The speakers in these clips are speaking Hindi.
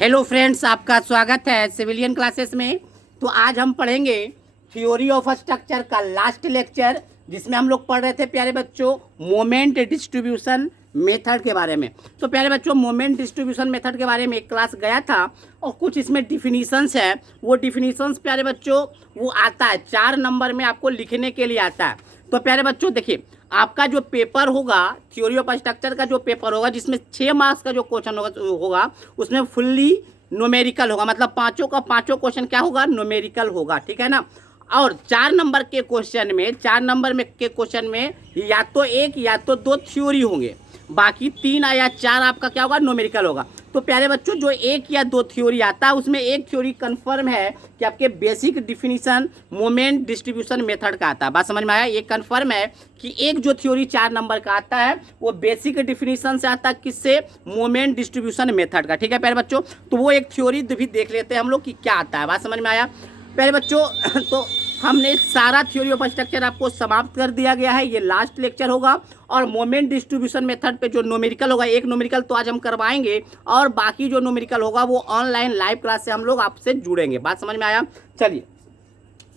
हेलो फ्रेंड्स, आपका स्वागत है सिविलियन क्लासेस में। तो आज हम पढ़ेंगे थ्योरी ऑफ स्ट्रक्चर का लास्ट लेक्चर, जिसमें हम लोग पढ़ रहे थे प्यारे बच्चों मोमेंट डिस्ट्रीब्यूशन मेथड के बारे में। तो प्यारे बच्चों मोमेंट डिस्ट्रीब्यूशन मेथड के बारे में एक क्लास गया था और कुछ इसमें डिफिनीशंस है। वो डिफिनीशंस प्यारे बच्चों वो आता है 4 नंबर में आपको लिखने के लिए आता है। तो प्यारे बच्चों देखिए, आपका जो पेपर होगा थ्योरी ऑफ स्ट्रक्चर का जो पेपर होगा, जिसमें 6 मार्क्स का जो क्वेश्चन होगा उसमें फुल्ली न्यूमेरिकल होगा। मतलब पांचों का पांचों क्वेश्चन क्या होगा, न्यूमेरिकल होगा, ठीक है ना। और 4 नंबर के क्वेश्चन में, 4 नंबर में के क्वेश्चन में या तो 1 या तो 2 थ्योरी होंगे, बाकी 3 या 4 आपका क्या होगा, न्यूमेरिकल होगा। तो प्यारे बच्चों जो 1 या 2 थ्योरी आता है उसमें एक थ्योरी कंफर्म है कि आपके basic definition moment distribution method का आता है। बात समझ में आया? ये कंफर्म है कि एक जो थ्योरी 4 नंबर का आता है वो बेसिक डिफिनीशन से आता है, किससे, मोमेंट डिस्ट्रीब्यूशन मेथड का, ठीक है प्यारे बच्चों। तो वो एक थ्योरी भी देख लेते हैं हम लोग कि क्या आता है। बात समझ में आया प्यारे बच्चों? तो हमने सारा थ्योरी ऑफ स्ट्रक्चर आपको समाप्त कर दिया गया है। ये लास्ट लेक्चर होगा और मोमेंट डिस्ट्रीब्यूशन मेथड पे जो न्यूमेरिकल होगा, एक न्यूमेरिकल तो आज हम करवाएंगे और बाकी जो न्यूमेरिकल होगा वो ऑनलाइन लाइव क्लास से हम लोग आपसे जुड़ेंगे। बात समझ में आया? चलिए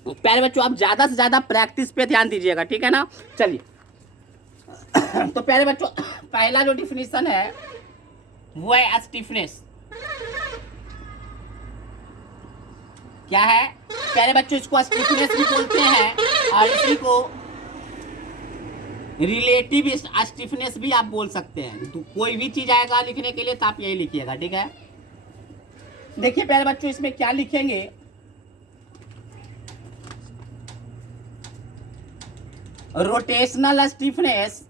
प्यारे बच्चों आप ज़्यादा से ज़्यादा प्रैक्टिस पे ध्यान दीजिएगा, ठीक है ना। चलिए तो प्यारे बच्चों पहला जो डिफिनीशन है वो है स्टिफनेस। क्या है प्यारे बच्चों? इसको स्टिफनेस भी बोलते हैं और इसी को रिलेटिव स्टिफनेस भी आप बोल सकते हैं। तो कोई भी चीज आएगा लिखने के लिए तो आप यही लिखिएगा, ठीक है। देखिए प्यारे बच्चों इसमें क्या लिखेंगे, rotational stiffness,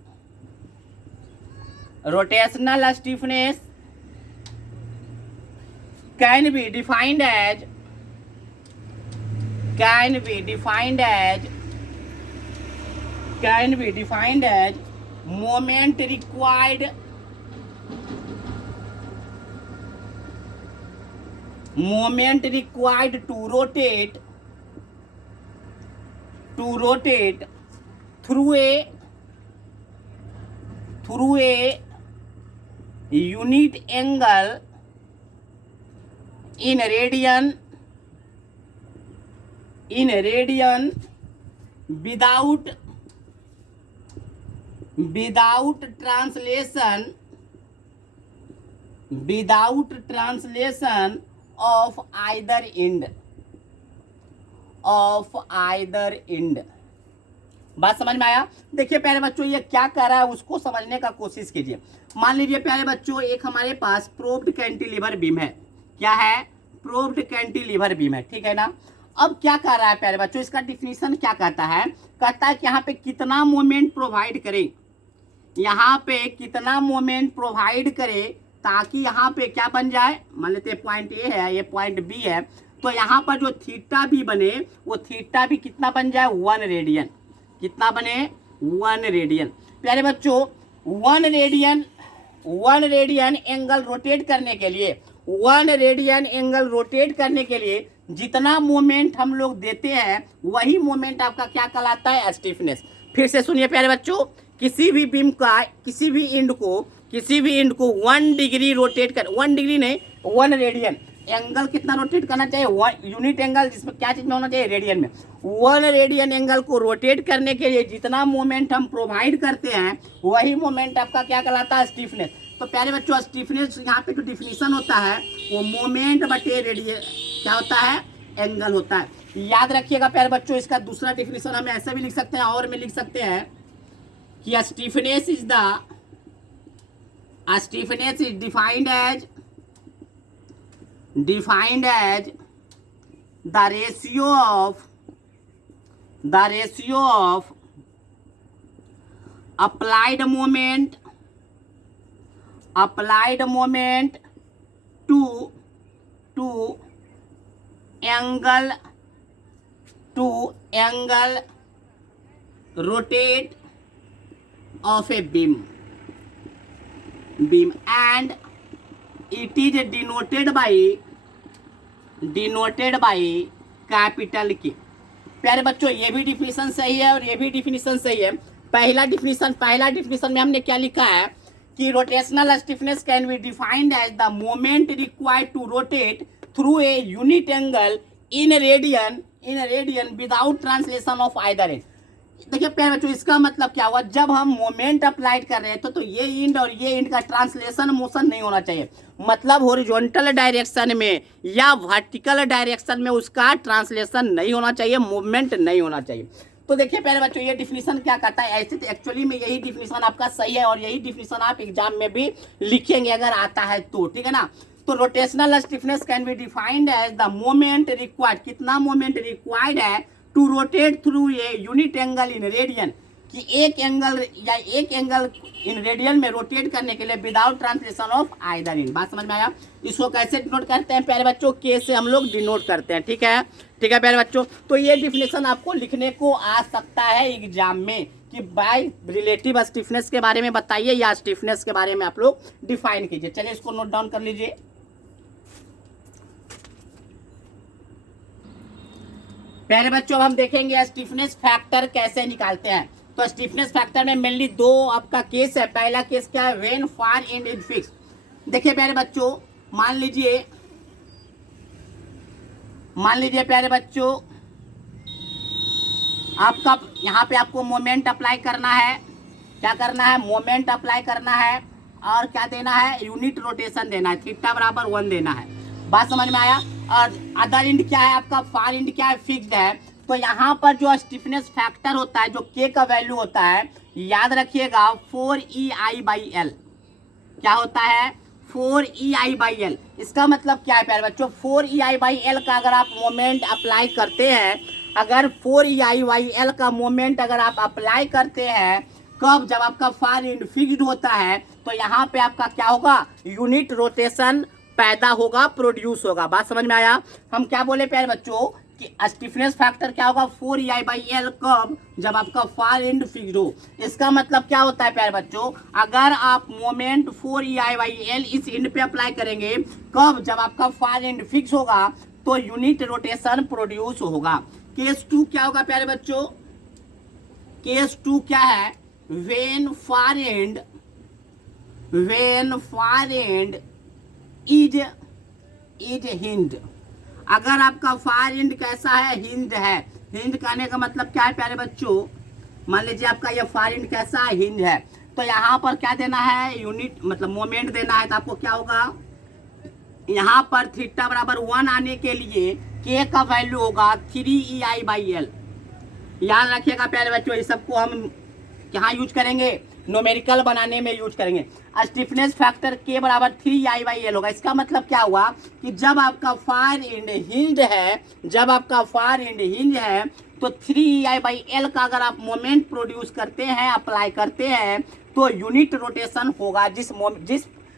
rotational stiffness can be defined as, can be defined as moment required to rotate through a unit angle in radian without translation of either end। बात समझ में आया? देखिए प्यारे बच्चों ये क्या कह रहा है उसको समझने का कोशिश कीजिए। मान लीजिए प्यारे बच्चों एक हमारे पास प्रोब्ड कैंटिलीवर बीम है। क्या है? प्रोब्ड कैंटिलीवर बीम है, ठीक है ना। अब क्या कह रहा है प्यारे बच्चों, इसका डिफिनीशन क्या कहता है? कहता है कि यहाँ पे कितना मोमेंट प्रोवाइड करे, यहाँ पे कितना मोमेंट प्रोवाइड करे ताकि यहाँ पे क्या बन जाए। मान लेते हैं पॉइंट ए है, ये पॉइंट बी है, तो यहाँ पर जो थीटा भी बने वो थीटा भी कितना बन जाए, 1 रेडियन। कितना बने? 1 रेडियन। प्यारे बच्चों 1 रेडियन एंगल रोटेट करने के लिए, 1 रेडियन एंगल रोटेट करने के लिए जितना मोमेंट हम लोग देते हैं वही मोमेंट आपका क्या कहलाता है, स्टिफनेस। फिर से सुनिए प्यारे बच्चों, किसी भी बीम का किसी भी एंड को 1 डिग्री रोटेट कर, 1 डिग्री नहीं 1 रेडियन एंगल कितना रोटेट करना चाहिए, यूनिट एंगल, जिसमें क्या चीज में होना चाहिए, रेडियन में। 1 रेडियन एंगल को रोटेट करने के लिए जितना मोमेंट हम प्रोवाइड करते हैं वही मोमेंट आपका क्या कहलाता है, स्टिफनेस। तो प्यारे बच्चों स्टिफनेस यहाँ पे जो डिफिनीशन होता है वो मोमेंट बटे रेडियन क्या होता है, एंगल होता है। याद रखिएगा प्यारे बच्चों इसका दूसरा डिफिनीशन हम ऐसे भी लिख सकते हैं और में लिख सकते हैं कि stiffness is defined as the ratio of applied moment to angle rotate of a beam and it is denoted by capital K। प्यारे बच्चों ये भी डिफिनीशन सही है और ये भी डिफिनीशन सही है। पहला डिफिनीशन में हमने क्या लिखा है कि rotational stiffness can be defined as the moment required to rotate through a unit angle in radian without translation of either end. देखिए प्यारे बच्चों, इसका मतलब क्या हुआ, जब हम मोमेंट अप्लाइड कर रहे हैं तो ये इंड और ये इंड का ट्रांसलेशन मोशन नहीं होना चाहिए, मतलब हॉरिजॉन्टल डायरेक्शन में या वर्टिकल डायरेक्शन में उसका ट्रांसलेशन नहीं होना चाहिए, मूवमेंट नहीं होना चाहिए। तो देखिए प्यारे बच्चों, ये डिफिनीशन क्या कहता है, ऐसे एक्चुअली में यही डिफिनीशन आपका सही है और यही डिफिनीशन आप एग्जाम में भी लिखेंगे अगर आता है तो, ठीक है ना। तो rotational stiffness can be defined as the moment required, कितना मोमेंट रिक्वायर्ड है to rotate through a unit angle in radian, कि एक एंगल इन रेडियन में रोटेट करने के लिए without translation of either end. बात समझ में आया। इसको कैसे डिनोट करते हैं प्यारे बच्चों, के से हम लोग डिनोट करते हैं, ठीक है प्यारे बच्चों। तो ये डिफिनेशन आपको लिखने को आ सकता है एग्जाम में कि बाय रिलेटिव स्टिफनेस के बारे में बताइए या स्टिफनेस के बारे में आप लोग डिफाइन कीजिए। चलिए इसको नोट डाउन कर लीजिए। प्यारे बच्चों, अब हम देखेंगे स्टिफनेस फैक्टर कैसे निकालते हैं। तो स्टिफनेस फैक्टर में मेनली दो आपका केस है। पहला केस क्या है, when far and is fix. देखिए प्यारे बच्चों, मान लीजिए प्यारे बच्चों, आपका यहाँ पे आपको मोमेंट अप्लाई करना है। क्या करना है, मोमेंट अप्लाई करना है और क्या देना है, यूनिट रोटेशन देना है, थीटा बराबर 1 देना है। बात समझ में आया। और अदर इंड क्या है आपका, फार इंड क्या है, फिक्स्ड है। तो यहाँ पर जो स्टिफनेस फैक्टर होता है, जो के का वैल्यू होता है, याद रखिएगा 4EI/L। क्या होता है, 4EI/L। इसका मतलब क्या है प्यारे बच्चों, 4EI/L का अगर आप मोमेंट अप्लाई करते हैं, अगर 4EI/L का मोमेंट अगर आप अप्लाई करते हैं, कब, जब आपका फार इंड फिक्स्ड होता है, तो यहाँ पे आपका क्या होगा, यूनिट रोटेशन पैदा होगा, प्रोड्यूस होगा। बात समझ में आया। हम क्या बोले प्यारे बच्चों कि स्टिफनेस फैक्टर क्या होगा, 4EI/L, कब, जब आपका फार एंड फिक्स्ड हो। इसका मतलब क्या होता है प्यारे बच्चों, अगर आप मोमेंट 4EI/L इस एंड पे अप्लाई करेंगे, कब, जब आपका फार एंड फिक्स होगा, तो यूनिट रोटेशन प्रोड्यूस होगा। केस 2 क्या होगा प्यारे बच्चों, केस 2 क्या है, when far and is hind. अगर आपका फार एंड कैसा है, हिंड है। हिंड कहने का मतलब क्या है प्यारे बच्चों, मान लीजिए आपका ये फार एंड कैसा है, हिंड है। तो यहाँ पर क्या देना है, यूनिट मतलब मोमेंट देना है। तो आपको क्या होगा, यहाँ पर थीटा बराबर 1 आने के लिए के का वैल्यू होगा 3EI/L। याद रखिएगा प्यारे बच्चों, इस सबको हम यहाँ यूज करेंगे, न्यूमेरिकल बनाने में यूज करेंगे। स्टिफनेस फैक्टर के बराबर 3EI/L होगा। इसका मतलब क्या हुआ कि जब आपका फार एंड हिंज है, तो 3EI/L का अगर आप मोमेंट प्रोड्यूस करते हैं, अप्लाई करते हैं, तो यूनिट रोटेशन होगा।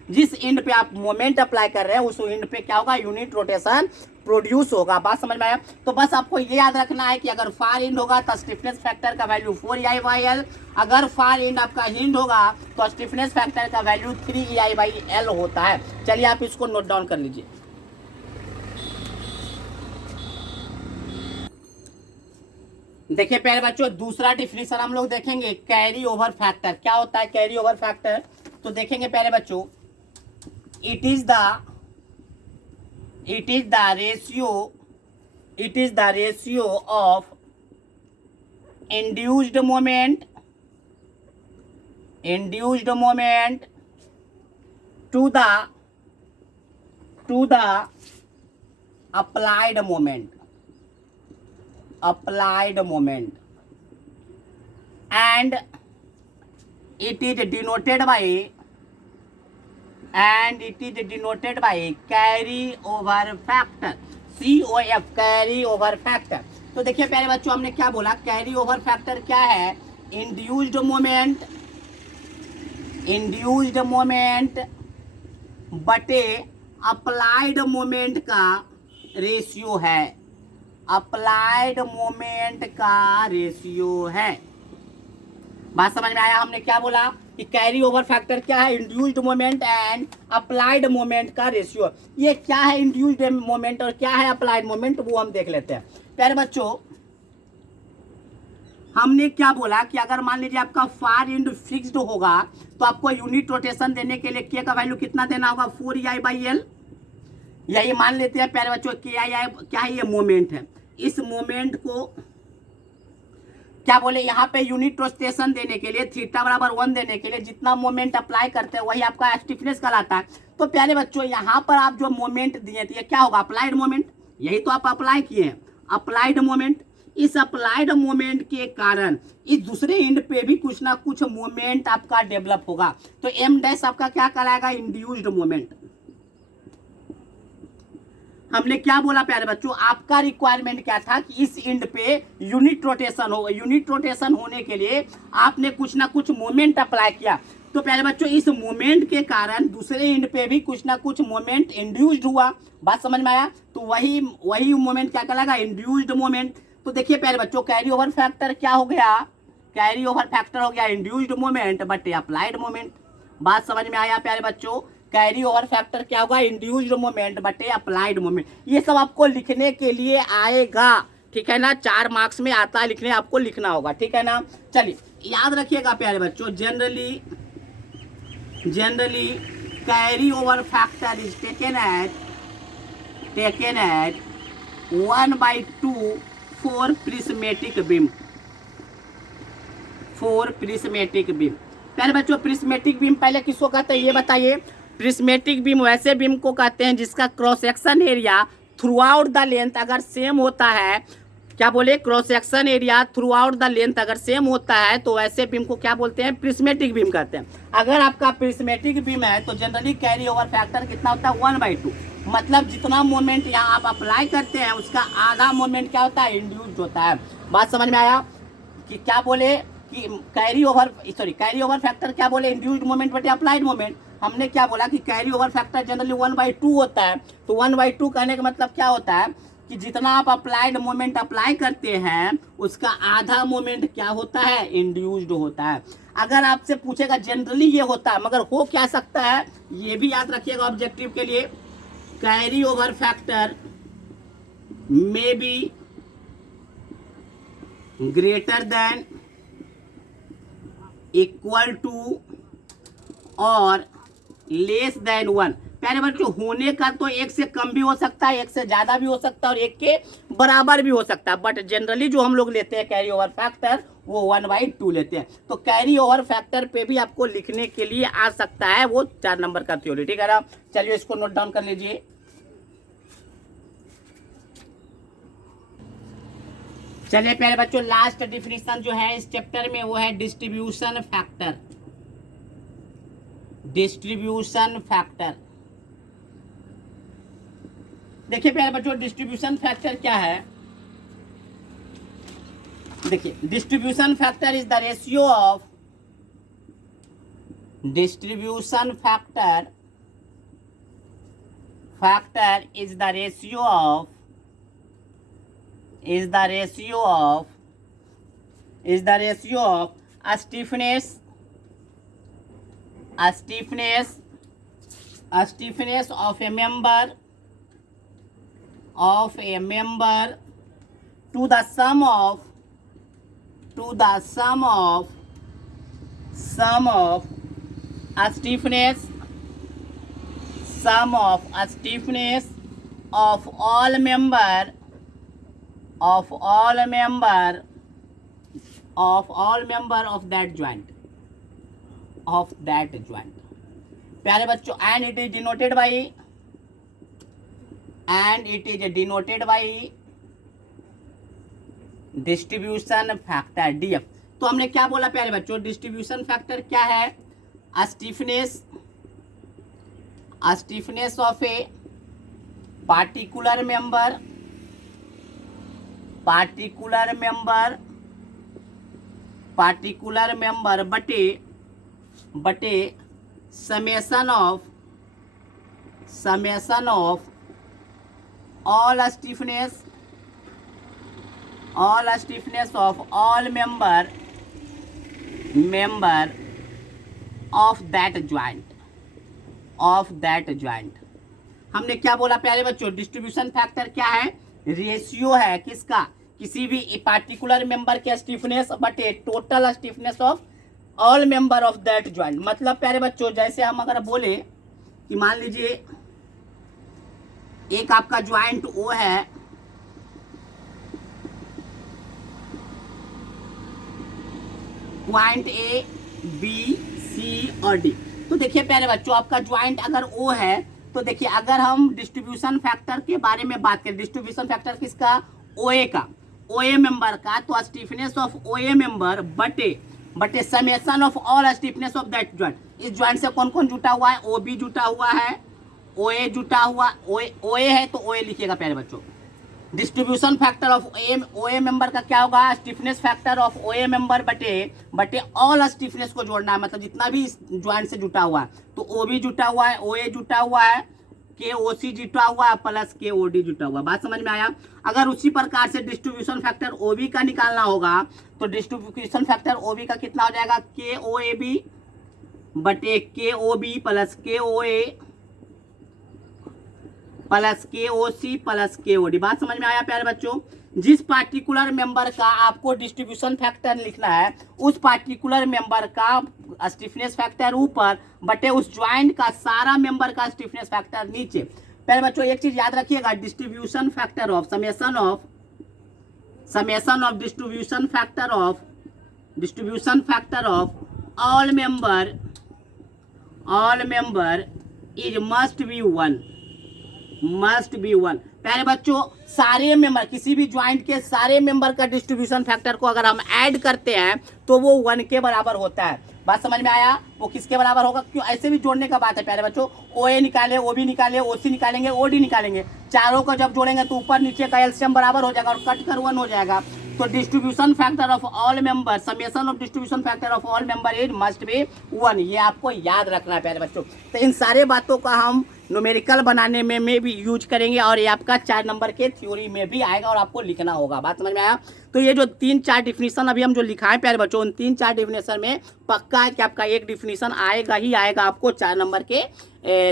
जिस एंड पे आप मोमेंट अप्लाई कर रहे हैं, उस एंड पे क्या होगा, यूनिट रोटेशन प्रोड्यूस होगा। बात समझ में आया। तो बस आपको ये याद रखना है कि अगर फार एंड होगा तो स्टिफनेस फैक्टर का वैल्यू 4EI/L, अगर फार एंड आपका हिंड होगा तो स्टिफनेस फैक्टर का वैल्यू 3EI/L होता है। चलिए आप इसको नोट डाउन कर लीजिए। देखिए प्यारे बच्चों, दूसरा डिफिनीशन हम लोग देखेंगे, कैरी ओवर फैक्टर। क्या होता है कैरी ओवर फैक्टर, तो देखेंगे प्यारे बच्चों, it is the ratio of induced moment to the applied moment, and it is denoted by carry over factor, COF, carry over factor. तो देखिए प्यारे बच्चों, हमने क्या बोला, कैरी ओवर फैक्टर क्या है, इंड्यूस्ड मोमेंट बटे अप्लाइड मोमेंट का रेशियो है। बात समझ में आया। हमने क्या बोला कि कैरी ओवर फैक्टर क्या है, induced moment and applied moment का रेशियो। ये क्या है इंड्यूस्ड मोमेंट और क्या है अप्लाइड मोमेंट, वो हम देख लेते हैं। प्यारे बच्चों, हमने क्या बोला कि अगर मान लीजिए आपका फार एंड फिक्स्ड होगा तो आपको यूनिट रोटेशन देने के लिए के का वैल्यू कितना देना होगा, 4EI/L। यही मान लेते हैं प्यारे बच्चों, के आई क्या है, ये मोमेंट है। इस मोमेंट को क्या बोले, यहाँ पे यूनिट रोटेशन देने के लिए थीटा बराबर 1 देने के लिए जितना मोमेंट अप्लाई करते हैं वही आपका स्टिफनेस कहलाता है। तो प्यारे बच्चों यहाँ पर आप जो मोमेंट दिए थे क्या होगा, अप्लाइड मोमेंट। यही तो आप अप्लाई किए हैं, अप्लाइड मोमेंट। इस अप्लाइड मोमेंट के कारण इस दूसरे एंड पे भी कुछ ना कुछ मोमेंट आपका डेवलप होगा। तो एम डैश आपका क्या कहलाएगा, इंड्यूस्ड मोमेंट। हमने क्या बोला प्यारे बच्चों, आपका रिक्वायरमेंट क्या था कि इस एंड पे यूनिट रोटेशन हो। यूनिट रोटेशन होने के लिए आपने कुछ ना कुछ मोमेंट अप्लाई किया। तो प्यारे बच्चों इस मोमेंट के कारण दूसरे एंड पे भी कुछ ना कुछ मोमेंट इंड्यूस्ड हुआ। बात समझ में आया। तो वही मोमेंट क्या कहलाएगा, इंड्यूस्ड मोमेंट। तो देखिए प्यारे बच्चों कैरी ओवर फैक्टर क्या हो गया, कैरी ओवर फैक्टर हो गया induced moment but applied moment. बात समझ में आया प्यारे बच्चों, कैरी ओवर फैक्टर क्या होगा, induced moment but applied moment. ये सब आपको लिखने के लिए आएगा, ठीक है ना, 4 मार्क्स में आता है लिखने, आपको लिखना होगा, ठीक है ना। चलिए याद रखिएगा प्यारे बच्चों, generally carry over factor is taken at 1/2 for prismatic beam. प्यारे बच्चों प्रिस्मेटिक बीम पहले किसको कहते हैं ये बताइए। प्रिस्मेटिक बीम वैसे बीम को कहते हैं जिसका cross section area through out the length अगर सेम होता है, क्या बोले, cross section area through out the length अगर सेम होता है तो वैसे बीम को क्या बोलते हैं, प्रिस्मेटिक बीम कहते हैं। अगर आपका प्रिस्मेटिक बीम है तो जनरली कैरी ओवर फैक्टर कितना होता है, 1/2। मतलब जितना मोमेंट यहाँ आप अप्लाई करते हैं उसका आधा मोमेंट क्या होता है, इंड्यूस्ड होता है। बात समझ में आया कि क्या बोले कि कैरी ओवर फैक्टर क्या बोले, इंड्यूस्ड मोमेंट बटे अप्लाइड मोमेंट। हमने क्या बोला कि कैरी ओवर फैक्टर जनरली 1/2 होता है। तो 1/2 कहने का मतलब क्या होता है कि जितना आप अप्लाइड मोमेंट अप्लाई करते हैं उसका आधा मोमेंट क्या होता है, इंड्यूस्ड होता है। अगर आपसे पूछेगा जनरली ये होता है, मगर हो क्या सकता है ये भी याद रखिएगा ऑब्जेक्टिव के लिए। Carry over factor may be greater than, equal to और लेस देन 1। प्यारे बच्चों होने का तो 1 से कम भी हो सकता है, 1 से ज्यादा भी हो सकता है और 1 के बराबर भी हो सकता है। बट जनरली जो हम लोग लेते हैं कैरी ओवर फैक्टर वो 1/2 लेते हैं। तो कैरी ओवर फैक्टर पे भी आपको लिखने के लिए आ सकता है वो 4 नंबर का थ्योरी, ठीक है ना। चलिए इसको नोट डाउन कर लीजिए। चलिए प्यारे बच्चों लास्ट डिफिनीशन जो है इस चैप्टर में वो है डिस्ट्रीब्यूशन फैक्टर। देखिए प्यारे बच्चों डिस्ट्रीब्यूशन फैक्टर क्या है, देखिए distribution factor is the ratio of stiffness of a member to the sum of stiffness of all member of that joint, प्यारे बच्चों and it is denoted by distribution factor DF। तो हमने क्या बोला प्यारे बच्चों, डिस्ट्रीब्यूशन फैक्टर क्या है, stiffness of a particular member बटे summation of all stiffness of all member of that joint। हमने क्या बोला प्यारे बच्चों, डिस्ट्रीब्यूशन फैक्टर क्या है, रेशियो है किसका, किसी भी पार्टिकुलर मेंबर के स्टिफनेस बटे total stiffness of all member of that joint. मतलब प्यारे बच्चों, जैसे हम अगर बोले कि मान लीजिए एक आपका ज्वाइंट ओ है, पॉइंट ए बी सी और डी। तो देखिए प्यारे बच्चों, आपका ज्वाइंट अगर ओ है तो देखिए, अगर हम डिस्ट्रीब्यूशन फैक्टर के बारे में बात करें, डिस्ट्रीब्यूशन फैक्टर किसका, ओए का, ओए मेंबर का, तो स्टिफनेस ऑफ ओए मेंबर बटे summation of all stiffness of that joint. इस ज्वाइंट से कौन कौन जुटा हुआ है, ओ बी जुटा हुआ है, ओए जुटा हुआ, ओए है तो ओए लिखिएगा प्यारे बच्चों। डिस्ट्रीब्यूशन फैक्टर ऑफ ओए मेंबर का क्या होगा, स्टिफनेस फैक्टर ऑफ ओए मेंबर बटे ऑल स्टिफनेस को जोड़ना है, मतलब जितना भी इस ज्वाइंट से जुटा हुआ है। तो ओ बी जुटा हुआ है, ओए जुटा हुआ है, के ओ सी जुटा हुआ है, प्लस के ओ डी जुटा हुआ है। बात समझ में आया। अगर उसी प्रकार से डिस्ट्रीब्यूशन फैक्टर ओ बी का निकालना होगा तो डिस्ट्रीब्यूशन फैक्टर ओ बी का कितना हो जाएगा, के ओ ए बी बटे के ओ बी प्लस के ओ ए प्लस के ओ सी प्लस के ओ डी। बात समझ में आया प्यारे बच्चों। जिस पार्टिकुलर मेंबर का आपको डिस्ट्रीब्यूशन फैक्टर लिखना है, उस पार्टिकुलर मेंबर का स्टिफनेस फैक्टर ऊपर बटे उस ज्वाइंट का सारा मेंबर का स्टिफनेस फैक्टर नीचे। प्यारे बच्चों, एक चीज याद रखिएगा, distribution factor of summation of distribution factor of all member is must be one. प्यारे बच्चों, सारे मेंबर, किसी भी ज्वाइंट के सारे मेंबर का डिस्ट्रीब्यूशन फैक्टर को अगर हम ऐड करते हैं तो वो 1 के बराबर होता है। बात समझ में आया। वो किसके बराबर होगा, क्यों ऐसे भी जोड़ने का बात है प्यारे बच्चों। ओ ए निकाले, ओ बी निकाले, ओ सी निकालेंगे, ओ डी निकालेंगे, चारों को जब जोड़ेंगे तो ऊपर नीचे का एलसीएम बराबर हो जाएगा और कट कर 1 हो जाएगा। तो distribution factor of all member, summation of distribution factor of all member is must be 1। ये आपको याद रखना है प्यारे बच्चों। तो इन सारे बातों का हम न्यूमेरिकल बनाने में भी यूज करेंगे और ये आपका 4 नंबर के थ्योरी में भी आएगा और आपको लिखना होगा। बात समझ में आया। तो ये जो 3-4 डिफिनीशन अभी हम जो लिखाएं प्यारे बच्चों, उन 3-4 डिफिनीशन में पक्का है कि आपका एक डिफिनीशन आएगा ही आएगा आपको 4 नंबर के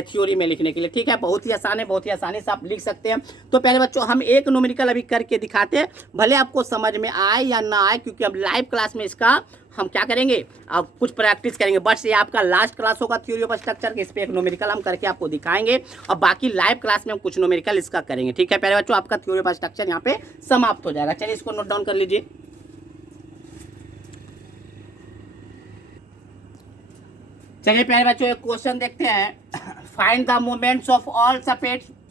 थ्योरी में लिखने के लिए। ठीक है, बहुत ही आसान है, बहुत ही आसानी से आप लिख सकते हैं। तो प्यारे बच्चों, हम एक न्यूमेरिकल अभी करके दिखाते हैं, भले आपको समझ में आए या ना आए, क्योंकि अब लाइव क्लास में इसका हम क्या करेंगे, अब कुछ प्रैक्टिस करेंगे। बस ये आपका लास्ट क्लास होगा थ्योरी ऑफ स्ट्रक्चर के, इस पे एक न्यूमेरिकल हम करके आपको दिखाएंगे और बाकी लाइव क्लास में हम कुछ न्यूमेरिकल इसका करेंगे। ठीक है प्यारे बच्चों, आपका थ्योरी ऑफ स्ट्रक्चर यहाँ पे समाप्त हो जाएगा। चलिए इसको नोट डाउन कर लीजिए। चलिए प्यारे बच्चों, एक क्वेश्चन देखते हैं। Find the moments of all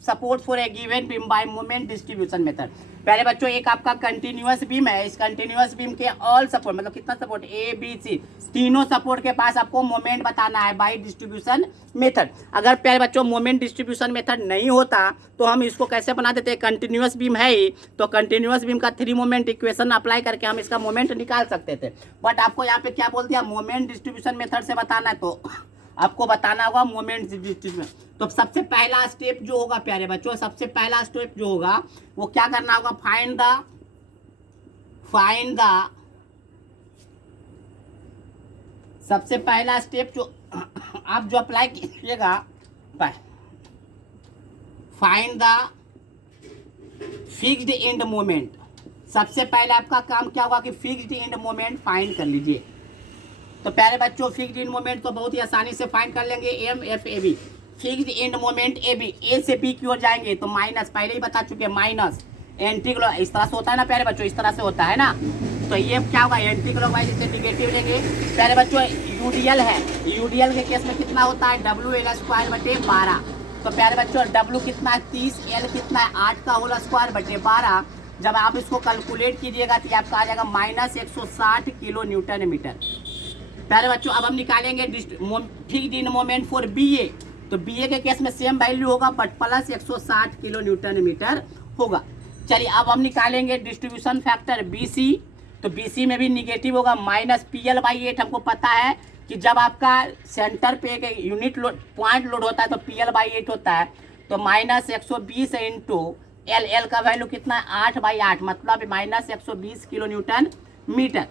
support for a given beam bye moment distribution method. प्यारे बच्चों, एक आपका कंटिन्यूअस बीम है, इस कंटिन्यूअस बीम के ऑल सपोर्ट, मतलब कितना सपोर्ट, ए बी सी, तीनों सपोर्ट के पास आपको मोमेंट बताना है बाय डिस्ट्रीब्यूशन मेथड। अगर प्यारे बच्चों मोमेंट डिस्ट्रीब्यूशन मेथड नहीं होता तो हम इसको कैसे बना देते हैं, कंटिन्यूअस बीम है ही तो कंटिन्यूअस बीम का 3 मोमेंट इक्वेशन अप्लाई करके हम इसका मोमेंट निकाल सकते थे। बट आपको यहाँ पे क्या बोल दिया, मोमेंट डिस्ट्रीब्यूशन मेथड से बताना है तो आपको बताना होगा मोमेंट डिस्ट्रीब्यूशन। तो सबसे पहला स्टेप जो होगा प्यारे बच्चों, सबसे पहला स्टेप जो होगा वो क्या करना होगा, फाइंड द सबसे पहला स्टेप जो आप जो अप्लाई कीजिएगा, find the fixed end moment. सबसे पहले आपका काम क्या होगा कि फिक्स्ड एंड मोमेंट फाइंड कर लीजिए। तो प्यारे बच्चों, फिक्स्ड एंड मोमेंट तो बहुत ही आसानी से फाइंड कर लेंगे। M F A B, fixed end moment A B, A से बी की ओर जाएंगे तो माइनस, पहले ही बता चुके हैं, माइनस एंटी क्लॉक, इस तरह से होता है ना प्यारे बच्चों, इस तरह से होता है ना। तो ये क्या होगा, एंटी क्लॉकवाइज से निगेटिव लेंगे। प्यारे बच्चों, यूडीएल है, यूडीएल के केस में कितना होता है, WL²/12। तो प्यारे बच्चों, W कितना है 30, L कितना है 8 का होल स्क्वायर बटे 12। जब आप इसको कैलकुलेट कीजिएगा तो आपका आ जाएगा -160 किलो न्यूटन मीटर। प्यारे बच्चों, अब हम निकालेंगे fixed end moment for BA। तो BA के केस में सेम वैल्यू होगा but plus 160 kilo newton metre होगा। चलिए अब हम निकालेंगे डिस्ट्रीब्यूशन फैक्टर BC। तो BC में भी निगेटिव होगा, -PL/8। हमको पता है कि जब आपका सेंटर पे एक यूनिट लोड पॉइंट लोड होता है तो PL/8 होता है। तो -120 इंटू L का वैल्यू कितना है 8/8, मतलब -120 किलो न्यूटन मीटर।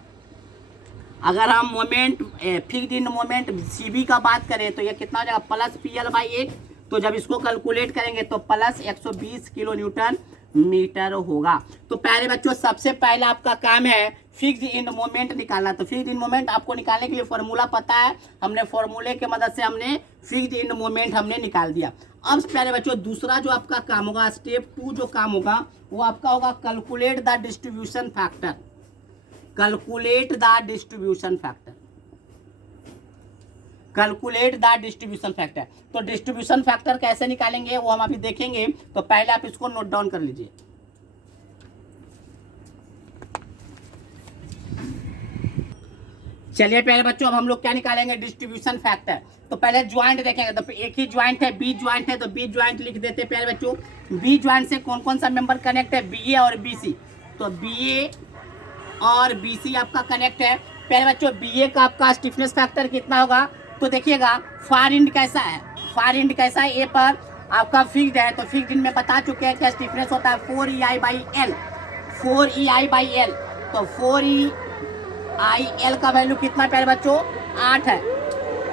अगर हम moment fixed end moment CB का बात करें तो ये कितना हो जाएगा, +PL/8। तो जब इसको कैलकुलेट करेंगे तो +120 किलो न्यूटन मीटर होगा। तो प्यारे बच्चों सबसे पहला आपका काम है फिक्स्ड इन मोमेंट निकालना। तो फिक्स्ड इन मोमेंट आपको निकालने के लिए फॉर्मूला पता है, हमने फॉर्मूले के मदद से हमने फिक्स्ड इन मोमेंट हमने निकाल दिया। अब प्यारे बच्चों दूसरा जो आपका काम होगा, स्टेप 2 जो काम होगा वो आपका होगा calculate the distribution factor. Calculate the distribution factor, calculate the distribution factor. तो डिस्ट्रीब्यूशन फैक्टर कैसे निकालेंगे वो हम अभी देखेंगे। तो पहले आप इसको नोट डाउन कर लीजिए। चलिए प्यारे बच्चों अब हम लोग क्या निकालेंगे, डिस्ट्रीब्यूशन फैक्टर। तो पहले ज्वाइंट देखेंगे, तो एक ही ज्वाइंट है, बी ज्वाइंट है, तो बी ज्वाइंट लिख देते हैं प्यारे बच्चों। बी ज्वाइंट से कौन कौन सा मेंबर कनेक्ट है, बी ए और बी सी। तो बी ए और बी सी आपका कनेक्ट है। प्यारे बच्चों बी ए का आपका स्टिफनेस फैक्टर कितना होगा, तो देखिएगा फार इंड कैसा है, फार इंड कैसा है, ए पर आपका फिक्स्ड है। तो फिक्स्ड इंड में बता चुके हैं क्या स्टिफनेस होता है 4EI/L, 4EI/L। तो 4EI/L का वैल्यू कितना प्यारे बच्चों, 8 है।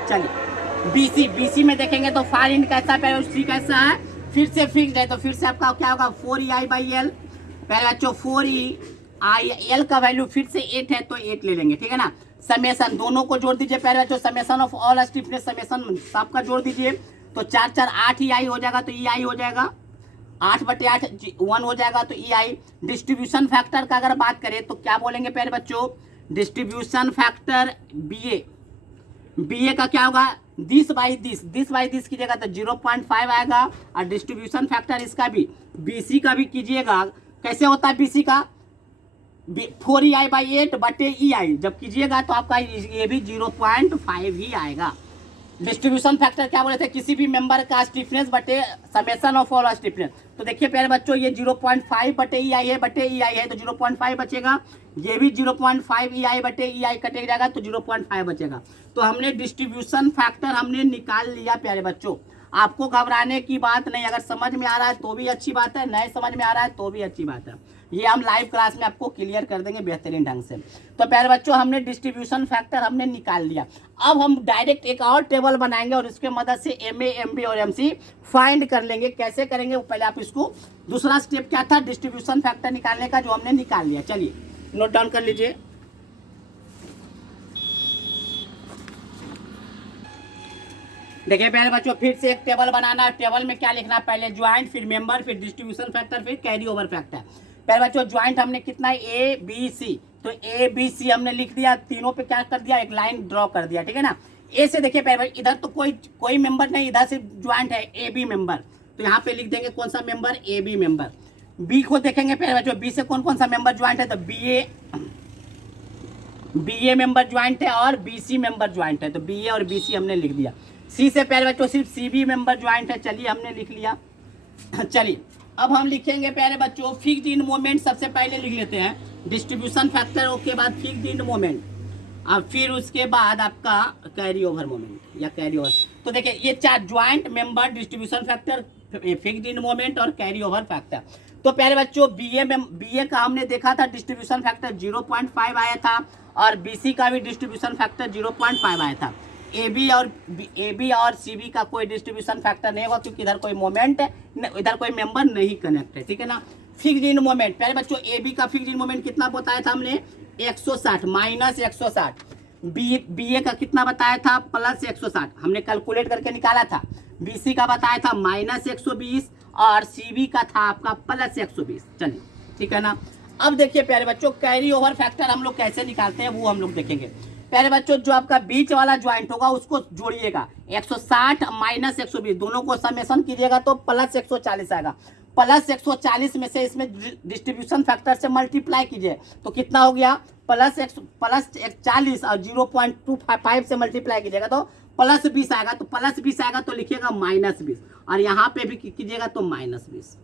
चलिए बीसी में देखेंगे तो फार इंड कैसा है, सी कैसा है, फिर से फिक्स्ड है। तो फिर से आपका क्या होगा 4EI/L। प्यारे बच्चों 4EI/L का वैल्यू फिर से 8 है, तो 8 ले लेंगे, ठीक है ना। समेसन दोनों को जोड़ दीजिए प्यारे बच्चों, summation of all stiffness, summation सबका जोड़ दीजिए। तो 4 4 8 EI हो जाएगा, तो EI हो जाएगा 8/8 1 हो जाएगा, तो EI। डिस्ट्रीब्यूशन फैक्टर का अगर बात करें तो क्या बोलेंगे प्यारे बच्चों, डिस्ट्रीब्यूशन फैक्टर BA का क्या होगा 10/10 कीजिएगा तो 0.5 आएगा। और डिस्ट्रीब्यूशन फैक्टर इसका भी BC का भी कीजिएगा, कैसे होता है BC का 4EI/8/EI जब कीजिएगा तो आपका ये भी 0.5 ही आएगा। डिस्ट्रीब्यूशन फैक्टर क्या बोले थे, किसी भी मेंबर का स्टिफनेस बटे समेशन ऑफ ऑल स्टिफनेस। तो देखिए प्यारे बच्चों ये 0.5/EI है, EI है तो 0.5 बचेगा। ये भी 0.5 EI/EI कटेगा जाएगा तो 0.5 बचेगा। तो हमने डिस्ट्रीब्यूशन फैक्टर हमने निकाल लिया प्यारे बच्चों। आपको घबराने की बात नहीं, अगर समझ में आ रहा है तो भी अच्छी बात है, नहीं समझ में आ रहा है तो भी अच्छी बात है। ये हम लाइव क्लास में आपको क्लियर कर देंगे बेहतरीन ढंग से। तो प्यारे बच्चों हमने डिस्ट्रीब्यूशन फैक्टर हमने निकाल लिया। अब हम डायरेक्ट एक और टेबल बनाएंगे और इसके मदद से MA MB और MC फाइंड कर लेंगे। कैसे करेंगे वो पहले आप इसको, दूसरा स्टेप क्या था डिस्ट्रीब्यूशन फैक्टर निकालने का, जो हमने निकाल लिया। चलिए नोट डाउन कर लीजिए। देखिए प्यारे बच्चों फिर से एक टेबल बनाना है। टेबल में क्या लिखना है, पहले ज्वाइंट, फिर मेंबर, फिर डिस्ट्रीब्यूशन फैक्टर, फिर कैरी ओवर फैक्टर। प्यारे बच्चों ज्वाइंट हमने कितना है ABC, तो ABC हमने लिख दिया, तीनों पे क्या कर दिया एक लाइन ड्रॉ कर दिया, ठीक है ना। ए से देखिए प्यारे बच्चों इधर तो कोई मेंबर नहीं, इधर से ज्वाइंट है AB मेंबर, तो यहाँ पे लिख देंगे कौन सा मेंबर, AB मेंबर। बी को देखेंगे प्यारे बच्चों, बी से कौन कौन सा मेंबर ज्वाइंट है, तो BA मेंबर ज्वाइंट है और BC मेंबर ज्वाइंट है, तो BA और BC हमने लिख दिया। सी से प्यारे बच्चों सिर्फ CB मेंबर ज्वाइंट है, चलिए हमने लिख लिया। चलिए अब हम लिखेंगे प्यारे बच्चों फिक्स्ड इन मोमेंट, सबसे पहले लिख लेते हैं डिस्ट्रीब्यूशन फैक्टर, उसके बाद फिक्स्ड इन मोमेंट, अब फिर उसके बाद आपका कैरी ओवर मोमेंट या कैरी ओवर। तो देखिए ये 4 joint, member, distribution factor, fixed in moment और कैरी ओवर फैक्टर। तो प्यारे बच्चों BA का हमने देखा था डिस्ट्रीब्यूशन फैक्टर 0.5 आया था, और BC का भी डिस्ट्रीब्यूशन फैक्टर 0.5 आया था। AB और CB का कोई डिस्ट्रीब्यूशन फैक्टर नहीं होगा, क्योंकि इधर कोई मोमेंट इधर कोई मेंबर नहीं कनेक्ट है, ठीक है ना। फिक्स्ड इन मोमेंट प्यारे बच्चों AB का फिक्स्ड इन मोमेंट कितना बताया था हमने 160 माइनस 160। BA का कितना बताया था प्लस 160, हमने कैलकुलेट करके निकाला था। BC का बताया था माइनस 120 और CB का था आपका प्लस 120। चलिए ठीक है ना। अब देखिए प्यारे बच्चों कैरी ओवर फैक्टर हम लोग कैसे निकालते हैं वो हम लोग देखेंगे। प्यारे बच्चों जो आपका बीच वाला ज्वाइंट होगा उसको जोड़िएगा, 160 माइनस 120 दोनों को समेशन कीजिएगा तो प्लस 140 आएगा। प्लस 140 में से इसमें डिस्ट्रीब्यूशन फैक्टर से मल्टीप्लाई कीजिए तो कितना हो गया प्लस 40 और 0.25 से मल्टीप्लाई कीजिएगा तो प्लस 20 आएगा। तो प्लस 20 आएगा तो लिखिएगा माइनस 20, और यहाँ पे भी कीजिएगा तो माइनस 20।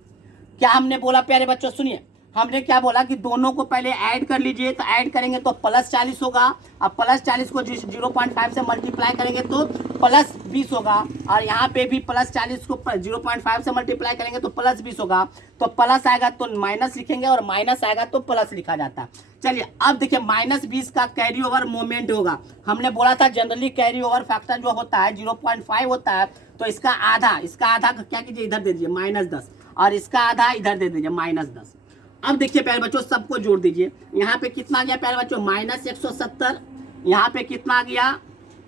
क्या हमने बोला प्यारे बच्चों, सुनिए हमने क्या बोला कि दोनों को पहले ऐड कर लीजिए, तो ऐड करेंगे तो प्लस 40 होगा, और प्लस 40 को 0.5 से मल्टीप्लाई करेंगे तो प्लस 20 होगा, और यहाँ पे भी प्लस 40 को 0.5 से मल्टीप्लाई करेंगे तो प्लस 20 होगा। तो प्लस आएगा तो माइनस लिखेंगे और माइनस आएगा तो प्लस लिखा जाता है। चलिए अब देखिए माइनस 20 का कैरी ओवर मोमेंट होगा। हमने बोला था जनरली कैरी ओवर फैक्टर जो होता है 0.5 होता है, तो इसका आधा क्या कीजिए इधर दे दीजिए -10, और इसका आधा इधर दे दीजिए -10। अब देखिए प्यारे बच्चों सबको जोड़ दीजिए। यहाँ पे कितना आ गया प्यारे बच्चों -170, यहाँ पे कितना आ गया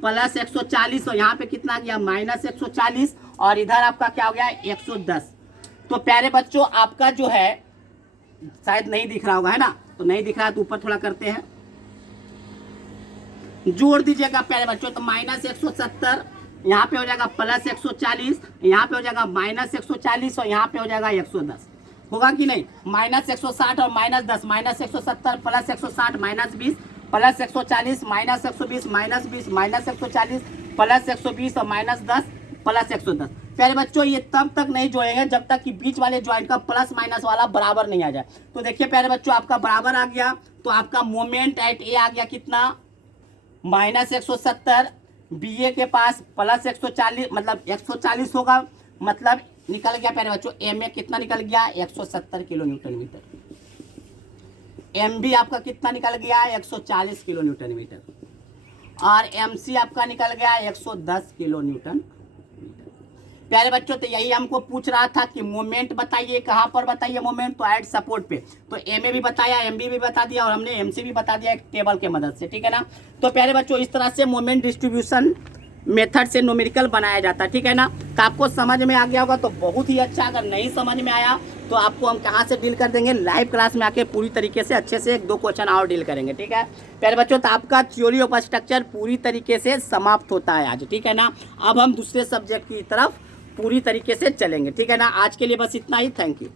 +140 और यहाँ पे कितना आ गया -140 और इधर आपका क्या हो गया 110। तो प्यारे बच्चों आपका जो है शायद नहीं दिख रहा होगा, है ना, तो नहीं दिख रहा है तो ऊपर थोड़ा करते हैं, जोड़ दीजिएगा प्यारे बच्चों। तो -170 यहाँ पे हो जाएगा +140, यहाँ पे हो जाएगा -140 और यहाँ पे हो जाएगा 110। होगा कि नहीं, -160 और -10, -170 +160 -20 +140 -120 -20 -140 +120 और -10 +110। प्यारे बच्चों ये तब तक नहीं जोड़ेंगे जब तक कि बीच वाले जॉइंट का प्लस माइनस वाला बराबर नहीं आ जाए। तो देखिए प्यारे बच्चों आपका बराबर आ गया, तो आपका मोमेंट एट ए आ गया कितना -170, बी ए के पास +140 मतलब 140 होगा, मतलब निकल गया प्यारे बच्चों एम ए कितना निकल गया 170 kilo newton metre, M B आपका कितना निकल गया 140 किलो न्यूटन मीटर और एम सी आपका निकल गया 110 किलो न्यूटन मीटर। प्यारे बच्चों तो यही हमको पूछ रहा था कि मोमेंट बताइए, कहाँ पर बताइए मोमेंट, तो एट सपोर्ट पे। तो एम ए भी बताया, एम बी भी बता दिया और हमने एम सी भी बता दिया एक टेबल के मदद से, ठीक है ना। तो प्यारे बच्चों इस तरह से मोमेंट डिस्ट्रीब्यूशन मेथड से न्यूमेरिकल बनाया जाता है, ठीक है ना। तो आपको समझ में आ गया होगा तो बहुत ही अच्छा, अगर नहीं समझ में आया तो आपको हम कहाँ से डील कर देंगे, लाइव क्लास में आके पूरी तरीके से अच्छे से 1-2 क्वेश्चन और डील करेंगे, ठीक है प्यारे बच्चों। तो आपका थ्योरी ऑफ स्ट्रक्चर पूरी तरीके से समाप्त होता है आज, ठीक है ना। अब हम दूसरे सब्जेक्ट की तरफ पूरी तरीके से चलेंगे, ठीक है ना। आज के लिए बस इतना ही, थैंक यू।